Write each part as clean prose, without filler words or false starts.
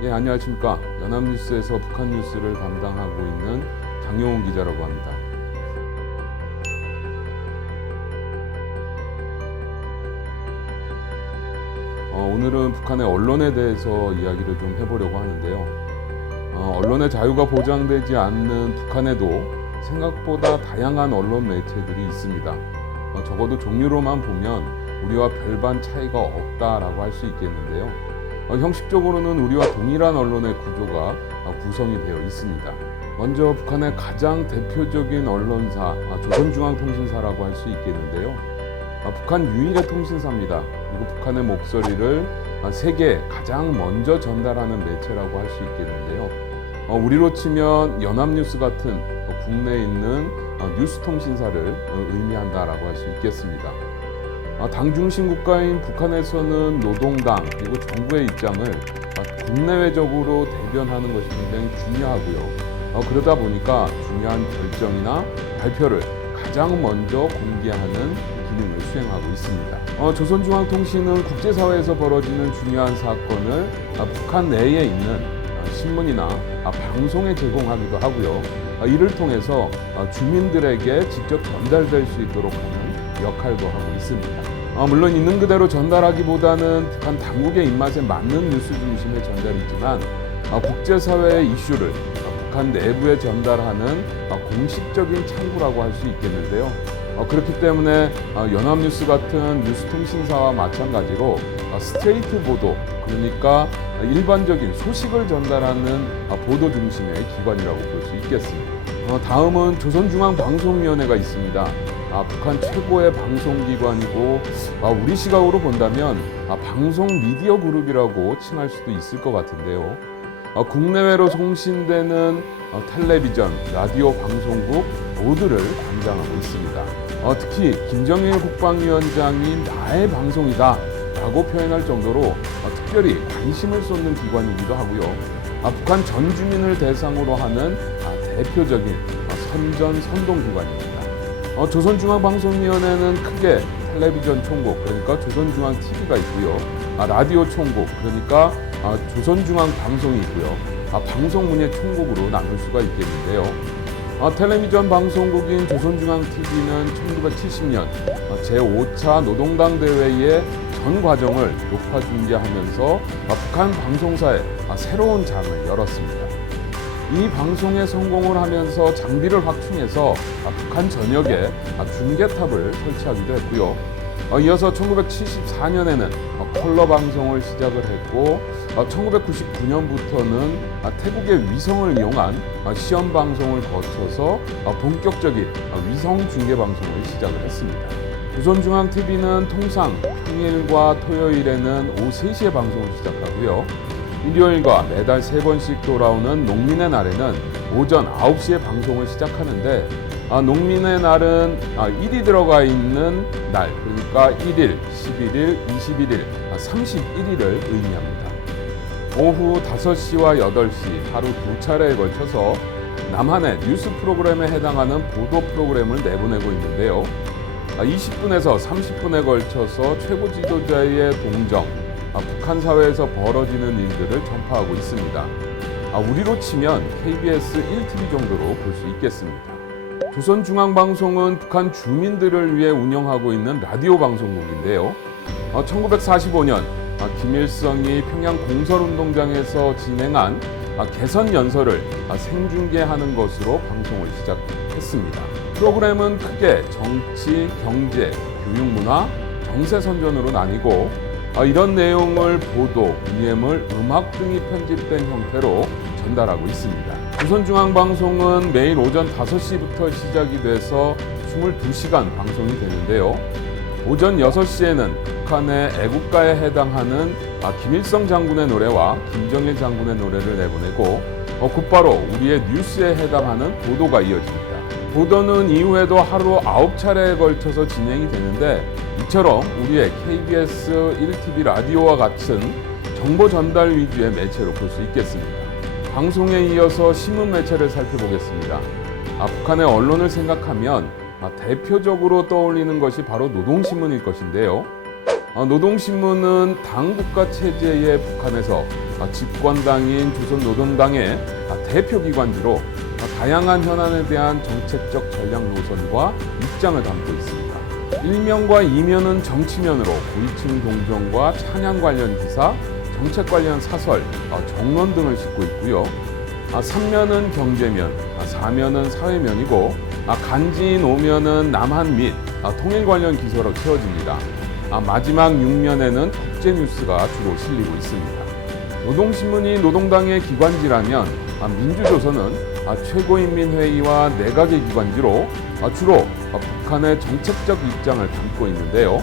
예, 안녕하십니까. 연합뉴스에서 북한 뉴스를 담당하고 있는 장용훈 기자라고 합니다. 오늘은 북한의 언론에 대해서 이야기를 좀 해보려고 하는데요. 언론의 자유가 보장되지 않는 북한에도 생각보다 다양한 언론 매체들이 있습니다. 적어도 종류로만 보면 우리와 별반 차이가 없다라고 할 수 있겠는데요. 형식적으로는 우리와 동일한 언론의 구조가 구성이 되어 있습니다. 먼저 북한의 가장 대표적인 언론사, 조선중앙통신사라고 할 수 있겠는데요. 북한 유일의 통신사입니다. 그리고 북한의 목소리를 세계에 가장 먼저 전달하는 매체라고 할 수 있겠는데요. 우리로 치면 연합뉴스 같은 국내에 있는 뉴스통신사를 의미한다라고 할 수 있겠습니다. 당 중심 국가인 북한에서는 노동당 그리고 정부의 입장을 국내외적으로 대변하는 것이 굉장히 중요하고요. 그러다 보니까 중요한 결정이나 발표를 가장 먼저 공개하는 기능을 수행하고 있습니다. 조선중앙통신은 국제사회에서 벌어지는 중요한 사건을 북한 내에 있는 신문이나 방송에 제공하기도 하고요. 이를 통해서 주민들에게 직접 전달될 수 있도록 하는 역할도 하고 있습니다. 물론 있는 그대로 전달하기보다는 북한 당국의 입맛에 맞는 뉴스 중심의 전달이지만 국제사회의 이슈를 북한 내부에 전달하는 공식적인 창구라고 할 수 있겠는데요. 그렇기 때문에 연합뉴스 같은 뉴스통신사와 마찬가지로 스트레이트 보도, 그러니까 일반적인 소식을 전달하는 보도 중심의 기관이라고 볼 수 있겠습니다. 다음은 조선중앙방송위원회가 있습니다. 북한 최고의 방송기관이고 우리 시각으로 본다면 방송 미디어 그룹이라고 칭할 수도 있을 것 같은데요. 국내외로 송신되는 텔레비전, 라디오 방송국 모두를 관장하고 있습니다. 특히 김정일 국방위원장이 나의 방송이다 라고 표현할 정도로 특별히 관심을 쏟는 기관이기도 하고요. 북한 전 주민을 대상으로 하는 대표적인 선동기관입니다. 조선중앙방송위원회는 크게 텔레비전 총국, 그러니까 조선중앙TV가 있고요. 라디오 총국, 그러니까 조선중앙방송이 있고요. 방송문예 총국으로 나눌 수가 있겠는데요. 텔레비전 방송국인 조선중앙TV는 1970년 제5차 노동당 대회의 전 과정을 녹화 중계하면서 북한 방송사에 새로운 장을 열었습니다. 이 방송에 성공을 하면서 장비를 확충해서 북한 전역에 중계탑을 설치하기도 했고요. 이어서 1974년에는 컬러 방송을 시작을 했고 1999년부터는 태국의 위성을 이용한 시험 방송을 거쳐서 본격적인 위성 중계 방송을 시작을 했습니다. 조선중앙TV는 통상 평일과 토요일에는 오후 3시에 방송을 시작하고요. 일요일과 매달 3번씩 돌아오는 농민의 날에는 오전 9시에 방송을 시작하는데 농민의 날은 1이 들어가 있는 날, 그러니까 1일, 11일, 21일, 31일을 의미합니다. 오후 5시와 8시 하루 2차례에 걸쳐서 남한의 뉴스 프로그램에 해당하는 보도 프로그램을 내보내고 있는데요. 20분에서 30분에 걸쳐서 최고 지도자의 동정, 북한 사회에서 벌어지는 일들을 전파하고 있습니다. 우리로 치면 KBS 1TV 정도로 볼 수 있겠습니다. 조선중앙방송은 북한 주민들을 위해 운영하고 있는 라디오 방송국인데요. 1945년 김일성이 평양 공설운동장에서 진행한 개선 연설을 생중계하는 것으로 방송을 시작했습니다. 프로그램은 크게 정치, 경제, 교육문화, 정세선전으로 나뉘고 이런 내용을 보도, EM을 음악 등이 편집된 형태로 전달하고 있습니다. 조선중앙방송은 매일 오전 5시부터 시작이 돼서 22시간 방송이 되는데요. 오전 6시에는 북한의 애국가에 해당하는 김일성 장군의 노래와 김정일 장군의 노래를 내보내고 곧바로 우리의 뉴스에 해당하는 보도가 이어집니다. 보도는 이후에도 하루 9차례에 걸쳐서 진행이 되는데 이처럼 우리의 KBS 1TV 라디오와 같은 정보 전달 위주의 매체로 볼 수 있겠습니다. 방송에 이어서 신문 매체를 살펴보겠습니다. 북한의 언론을 생각하면 대표적으로 떠올리는 것이 바로 노동신문일 것인데요. 노동신문은 당국가 체제의 북한에서 집권당인 조선노동당의 대표기관지로 다양한 현안에 대한 정책적 전략 노선과 입장을 담고 있습니다. 1면과 2면은 정치면으로 고위층 동정과 찬양 관련 기사, 정책 관련 사설, 정론 등을 싣고 있고요. 3면은 경제면, 4면은 사회면이고 간진 5면은 남한 및 통일 관련 기사로 채워집니다. 마지막 6면에는 국제 뉴스가 주로 실리고 있습니다. 노동신문이 노동당의 기관지라면 민주조선은 최고인민회의와 내각의 기관지로 주로 북한의 정책적 입장을 담고 있는데요.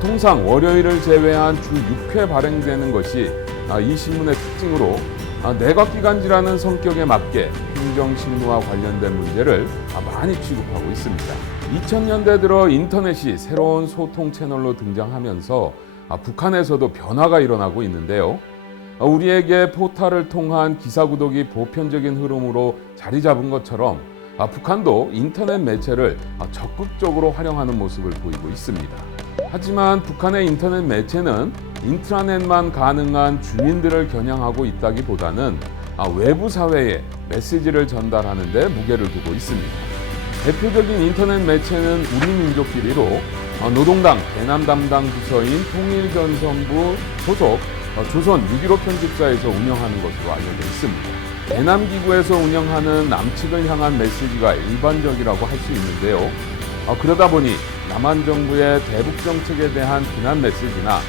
통상 월요일을 제외한 주 6회 발행되는 것이 이 신문의 특징으로 내각기관지라는 성격에 맞게 행정실무와 관련된 문제를 많이 취급하고 있습니다. 2000년대 들어 인터넷이 새로운 소통 채널로 등장하면서 북한에서도 변화가 일어나고 있는데요. 우리에게 포탈을 통한 기사 구독이 보편적인 흐름으로 자리 잡은 것처럼 북한도 인터넷 매체를 적극적으로 활용하는 모습을 보이고 있습니다. 하지만 북한의 인터넷 매체는 인트라넷만 가능한 주민들을 겨냥하고 있다기보다는 외부 사회에 메시지를 전달하는 데 무게를 두고 있습니다. 대표적인 인터넷 매체는 우리민족끼리로 노동당 대남 담당 부서인 통일전선부 소속 조선 6.15 편집사에서 운영하는 것으로 알려져 있습니다. 대남기구에서 운영하는 남측을 향한 메시지가 일반적이라고 할 수 있는데요. 그러다 보니 남한 정부의 대북 정책에 대한 비난 메시지나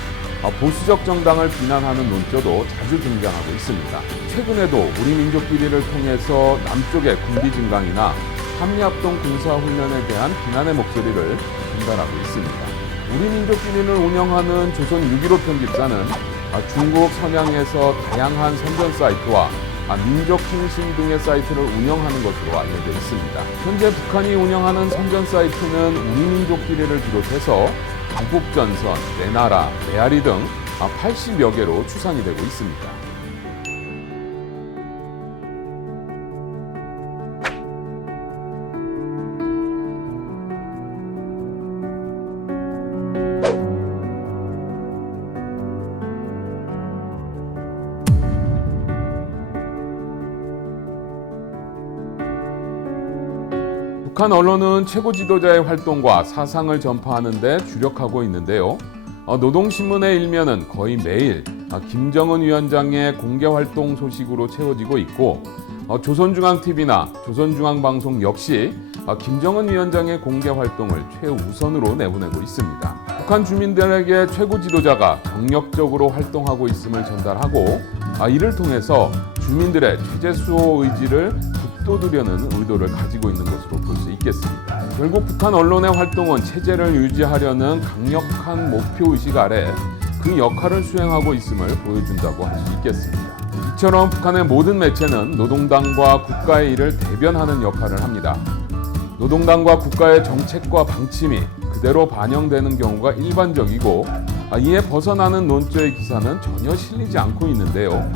보수적 정당을 비난하는 논조도 자주 등장하고 있습니다. 최근에도 우리민족끼리를 통해서 남쪽의 군비 증강이나 한미합동 군사훈련에 대한 비난의 목소리를 전달하고 있습니다. 우리민족끼리를 운영하는 조선 6.15 편집사는 중국 서양에서 다양한 선전 사이트와 민족통신 등의 사이트를 운영하는 것으로 알려져 있습니다. 현재 북한이 운영하는 선전 사이트는 우리민족끼리를 비롯해서 강북전선, 내나라, 메아리 등 80여 개로 추산이 되고 있습니다. 북한 언론은 최고 지도자의 활동과 사상을 전파하는 데 주력하고 있는데요. 노동신문의 일면은 거의 매일 김정은 위원장의 공개활동 소식으로 채워지고 있고 조선중앙TV나 조선중앙방송 역시 김정은 위원장의 공개활동을 최우선으로 내보내고 있습니다. 북한 주민들에게 최고 지도자가 경력적으로 활동하고 있음을 전달하고 이를 통해서 주민들의 체제수호 의지를 북돋으려는 의도를 가지고 있는 것으로 볼 수 있겠습니다. 결국 북한 언론의 활동은 체제를 유지하려는 강력한 목표의식 아래 그 역할을 수행하고 있음을 보여준다고 할 수 있겠습니다. 이처럼 북한의 모든 매체는 노동당과 국가의 일을 대변하는 역할을 합니다. 노동당과 국가의 정책과 방침이 그대로 반영되는 경우가 일반적이고 이에 벗어나는 논조의 기사는 전혀 실리지 않고 있는데요.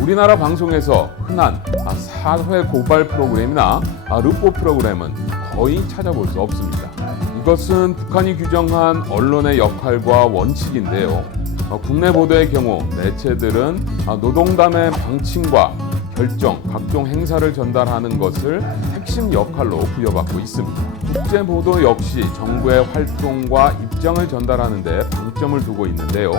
우리나라 방송에서 흔한 사회 고발 프로그램이나 르포 프로그램은 거의 찾아볼 수 없습니다. 이것은 북한이 규정한 언론의 역할과 원칙인데요. 국내 보도의 경우 매체들은 노동당의 방침과 결정, 각종 행사를 전달하는 것을 핵심 역할로 부여받고 있습니다. 국제 보도 역시 정부의 활동과 입장을 전달하는 데 방점을 두고 있는데요.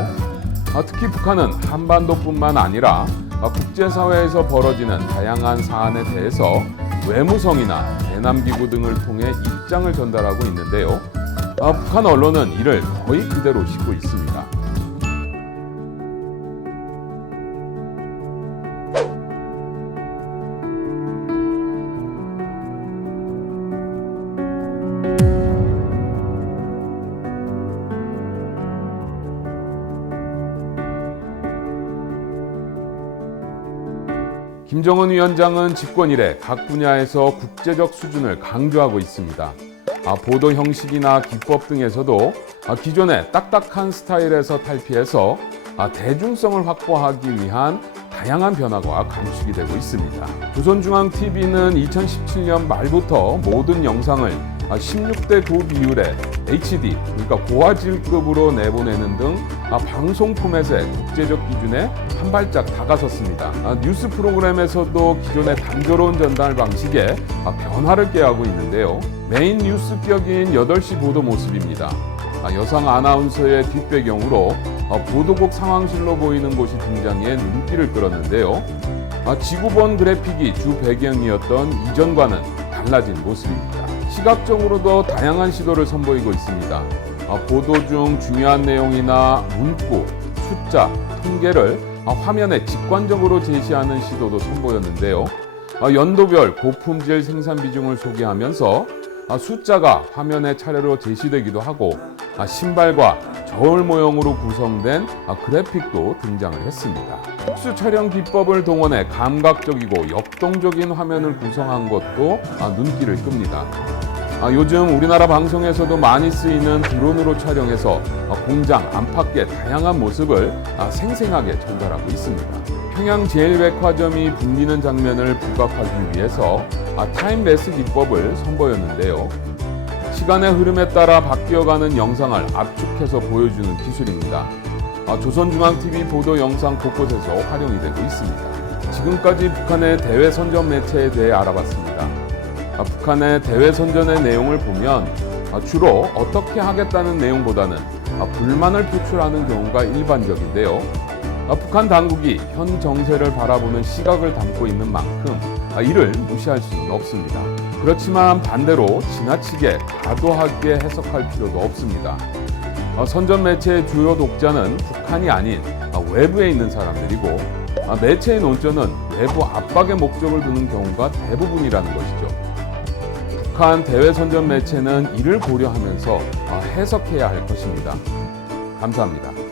특히 북한은 한반도뿐만 아니라 국제사회에서 벌어지는 다양한 사안에 대해서 외무성이나 대남기구 등을 통해 입장을 전달하고 있는데요. 북한 언론은 이를 거의 그대로 싣고 있습니다. 김정은 위원장은 집권 이래 각 분야에서 국제적 수준을 강조하고 있습니다. 보도 형식이나 기법 등에서도 기존의 딱딱한 스타일에서 탈피해서 대중성을 확보하기 위한 다양한 변화가 감축이 되고 있습니다. 조선중앙TV는 2017년 말부터 모든 영상을 16대 9 비율의 HD, 그러니까 고화질급으로 내보내는 등 방송 포맷의 국제적 기준에 한 발짝 다가섰습니다. 뉴스 프로그램에서도 기존의 단조로운 전달 방식에 변화를 꾀하고 있는데요. 메인 뉴스격인 8시 보도 모습입니다. 여성 아나운서의 뒷배경으로 보도국 상황실로 보이는 곳이 등장해 눈길을 끌었는데요. 지구본 그래픽이 주 배경이었던 이전과는 달라진 모습입니다. 시각적으로도 다양한 시도를 선보이고 있습니다. 보도 중 중요한 내용이나 문구, 숫자, 통계를 화면에 직관적으로 제시하는 시도도 선보였는데요. 연도별 고품질 생산 비중을 소개하면서 숫자가 화면에 차례로 제시되기도 하고 신발과 저울 모형으로 구성된 그래픽도 등장을 했습니다. 특수 촬영 기법을 동원해 감각적이고 역동적인 화면을 구성한 것도 눈길을 끕니다. 요즘 우리나라 방송에서도 많이 쓰이는 드론으로 촬영해서 공장 안팎의 다양한 모습을 생생하게 전달하고 있습니다. 평양 제일백화점이 붐비는 장면을 부각하기 위해서 타임레스 기법을 선보였는데요. 시간의 흐름에 따라 바뀌어가는 영상을 압축해서 보여주는 기술입니다. 조선중앙TV 보도 영상 곳곳에서 활용이 되고 있습니다. 지금까지 북한의 대외 선전 매체에 대해 알아봤습니다. 북한의 대외 선전의 내용을 보면 주로 어떻게 하겠다는 내용보다는 불만을 표출하는 경우가 일반적인데요. 북한 당국이 현 정세를 바라보는 시각을 담고 있는 만큼 이를 무시할 수는 없습니다. 그렇지만 반대로 지나치게 과도하게 해석할 필요도 없습니다. 선전 매체의 주요 독자는 북한이 아닌 외부에 있는 사람들이고 매체의 논조는 외부 압박의 목적을 두는 경우가 대부분이라는 것이죠. 북한 대외 선전 매체는 이를 고려하면서 해석해야 할 것입니다. 감사합니다.